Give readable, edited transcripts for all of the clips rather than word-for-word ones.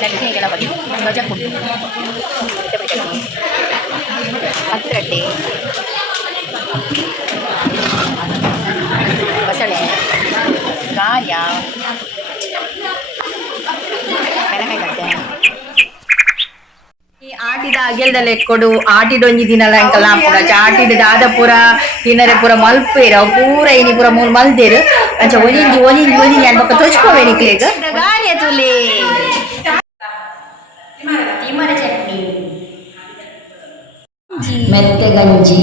ಚಟ್ನಿಗಳ ಬಗ್ಗೆ ಧ್ವಜ ಕುಂಟು ಹತ್ತರಟ್ಟೆ ಬಸಳೆ ಗಾರ್ಯ ಮೆಣಕಾಯಿ ಗಡ್ಡೆ ಆಟಿದ ಅಗೆಲ್ದಲ್ಲ ಎಕ್ಕೊಡು ಆಟಿಡೊಂಜಿ ದಿನಲ ಎಂಕಲ್ ನಾಪುರ ಆಟಿಡ್ ದಾದ ಪೂರ ತಿನ್ನರೆ ಪೂರ ಮಲ್ಪೇರು ಅವು ಪೂರ ಇನಿ ಪೂರ ಮೂಲು ಮಲ್ದೇರು ಅಂಚ ಒನಿಂಜಿ ಒನಿಂಜಿ ಒನಿಂಜಿ ಅನ್ಬಕ್ಕ ತೊಚ್ಕೋಬೇಡಿ ಕ್ಲೇಗ್ ಗಾರ್ಯ ತುಲೆ ತಿಮರ ಚಟ್ನಿ ಮೆತ್ತೆ ಗಂಜಿ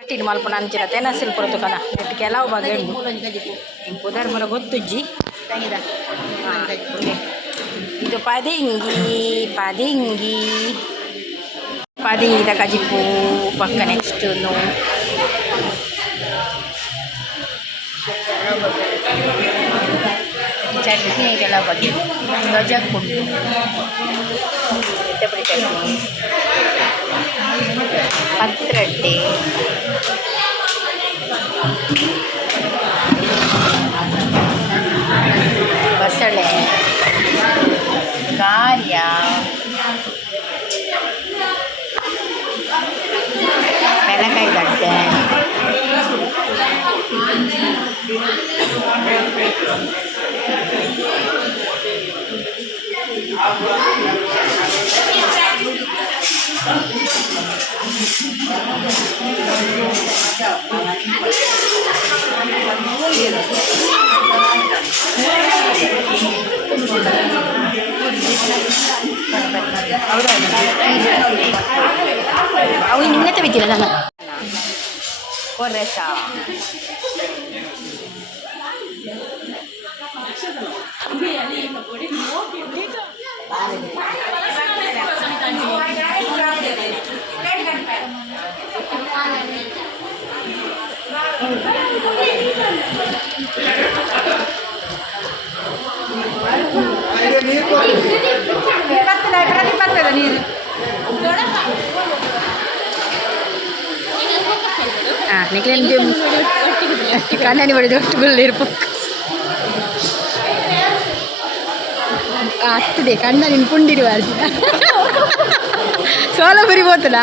ಕಟ್ಟಿನ ಮಲ್ಪುನ ಅಂಚಿನ ತೆನಸಿಲ್ ಪುರತು ಕನ ನೆಟ್ಟು ಕೆಲವು ಬಗೆ ಪುದರ್ ಮರ ಗೊತ್ತುಜ್ಜಿ ಇದು ಪದಿಂಗಿದ ಕಜಿಪು ಪಕ್ಕ ನೆಕ್ಸ್ಟ್ ಚಟ್ನಿಗಳ ಬಗ್ಗೆ ಧ್ವಜ ಕುಂಟು ಚಟ್ನಿ ಹತ್ತರಟ್ಟೆ ಬಸಳೆ ಗಾರ್ಯ ಮೆಣಕಾಯಿ ಗಡ್ಡೆ ಅವು ನಿನ್ನತ್ತೆ ಬಿತ್ತಿಲ್ಲ ನಾನು ಕೊರ್ರೆಸ ನಿಕ್ಲೇನು ಕಣ್ಣನಿ ಬಡಿದು ಒಟ್ಟುಗಳಿರ್ಪ ಹತ್ತದೆ ಕಣ್ಣ ನಿನ್ ಪುಂಡಿರುವಾರ್ದು ಸೋಲ ಬರಿ ಹೋತಲ್ಲ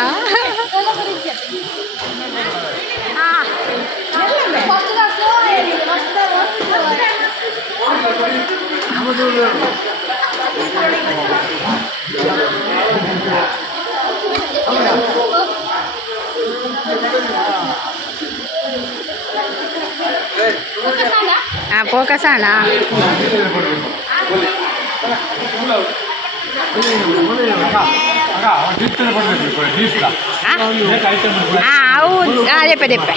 ಫೋಕಸ್ ಅಣ್ಣ ಅವು ದೆಪ್ಪೆ ದೆಪ್ಪೆ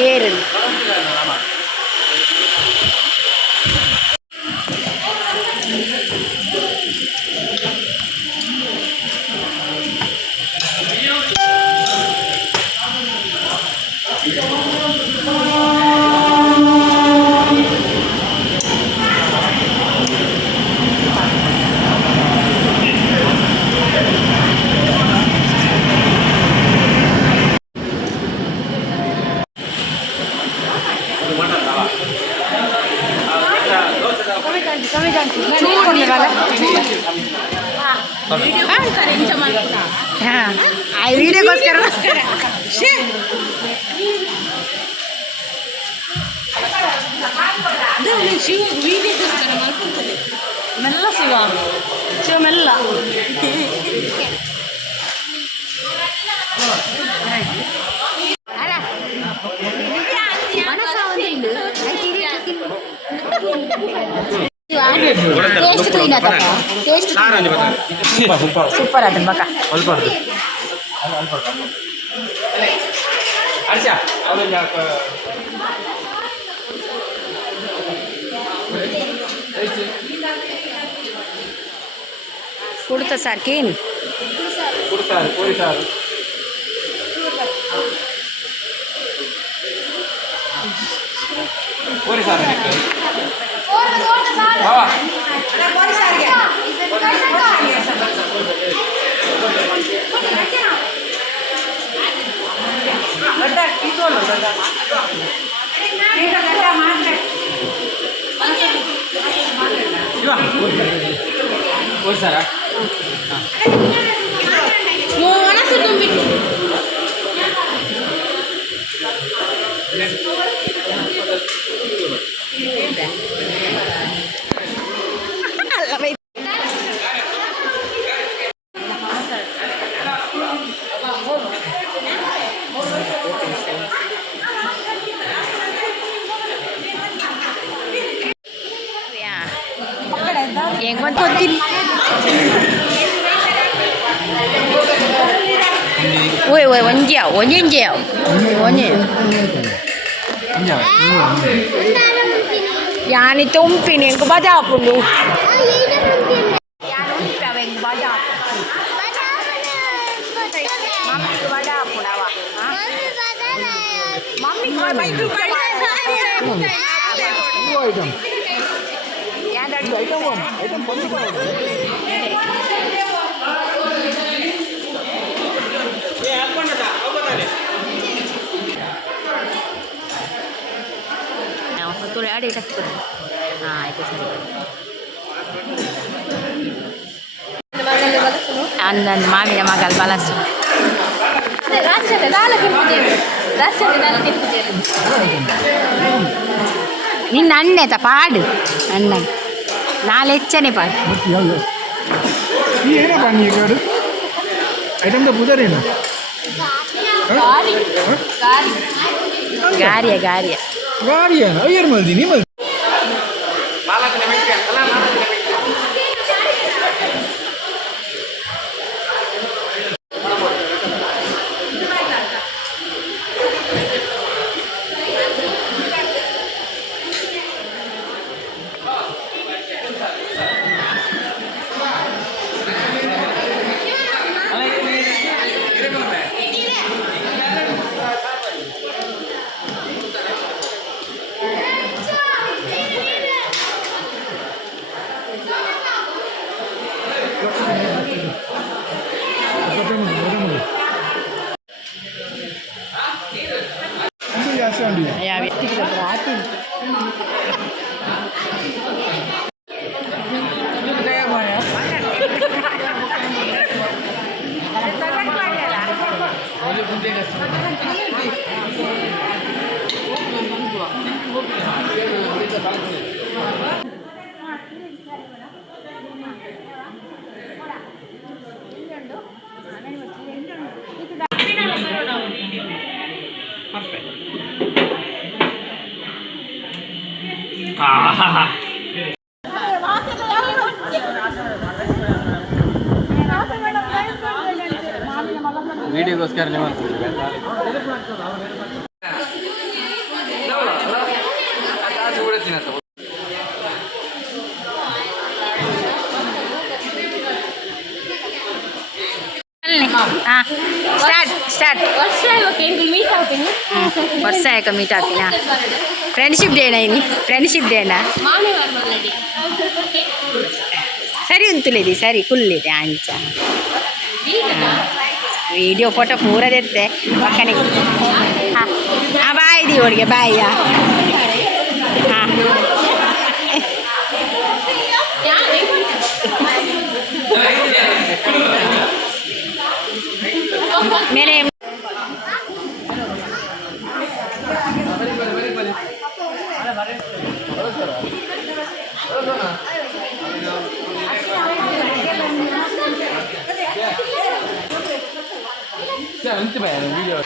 ಏರು ವಿಡಿಯೋಗೋಸ್ಕರ ವಿಡಿಯೋಗೋಸ್ಕರ ಮಾಡ್ಕೊಳ್ತಾರೆ. ಮೆಲ್ಲ ಶಿವ ಮೆಲ್ಲ ಟೇಸ್ಟ್ ಕ್ಲೀನ್ ಆಯ್ತಾ ಟೇಸ್ಟ್ ಸೂಪರ್ ಆಯ್ತು ಮಕ್ಕ ಕುಡ್ತ sir ಕೇನು yang kontin woi wanjiao yani tumpin yang kebaca dulu yani umpa yang kebaca mami kebaca pun awak mami kebaca item yang dari item pun betul ada itu nah itu andan mami nama gal balas ನಿನ್ನ ಅಣ್ಣೆ ತ ಪಾಡು ಅಣ್ಣ ನಾಳೆ ಹೆಚ್ಚನೆ ಪಾಡು ಏನ ಬನ್ನಿ ಗಾಡು item ಪೂಜಾರೇನು ಗಾರಿಯ ಗಾರಿಯನ ಅಯ್ಯರ್ ಮಲ್ದಿ ನೀ ಮಲ್ದಿ ya itu kita berarti ವಿಡಿಯೋಗೋಸ್ಕರ ಸ್ಟಾರ್ಟ್ ವರ್ಷ ಯಾಕೆ ಮೀಟ್ ಆಗ್ತೀನ ಫ್ರೆಂಡ್ಶಿಪ್ ಡೇನಾ ಇನಿ ಫ್ರೆಂಡ್ಶಿಪ್ ಡೇನಾ ಸರಿ ಉಂತುಲಿದಿ ಸರಿ ಕುಲ್ಲಿದೆ ಅಂಚ ವಿಡಿಯೋ ಫೋಟೋ ಪೂರ ತೆತ್ತೆ ಪಕ್ಕನಿಗೆ ಹಾಂ ಬಾಯ್ ದಿ ಅವಳಿಗೆ ಬಾಯ್ಯ ಹಾಂ मेरे ಅಂತಿಮ ವಿಡಿಯೋ